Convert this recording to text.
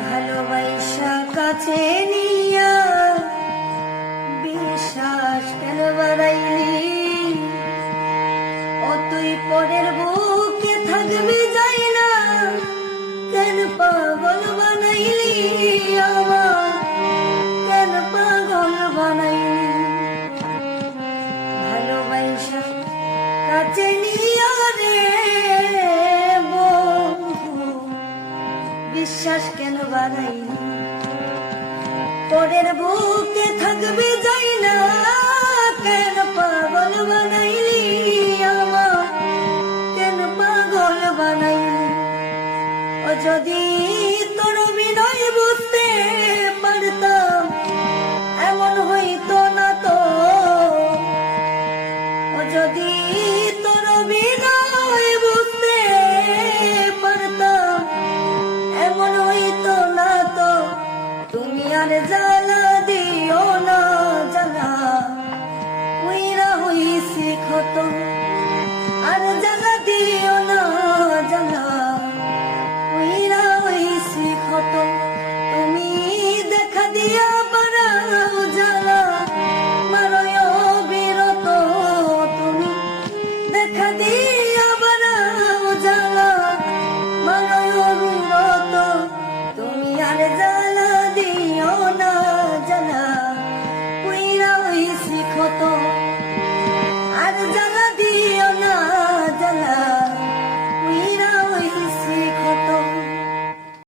ভালোবাসা কাছে নিয়া বিশ্বাস কেন বাড়াইলি? ও তুই পরের বুকে থাকবি যাই না, কেন পাগল বানাইলি আমার, কেন পাগল বানাইলি? ভালোবাসা কাছে নিয়া রে বন্ধু বিশ্বাস কেন বাড়াইলি? পরের বুকে থাকবি যাই না, কেন পাগল বানাইলি আমার, কেন পাগল বানাইলি? ও যদি তোর বিনয় বুঝতে পারতাম এমন হইতো না তো। ও যদি তোর বিনয় বুঝতে পারতাম এমন হইতো না তো। তুমি আর জ্বালা দিও না, জ্বালা হইরা হইছি ক্ষত, আর জ্বালা দিও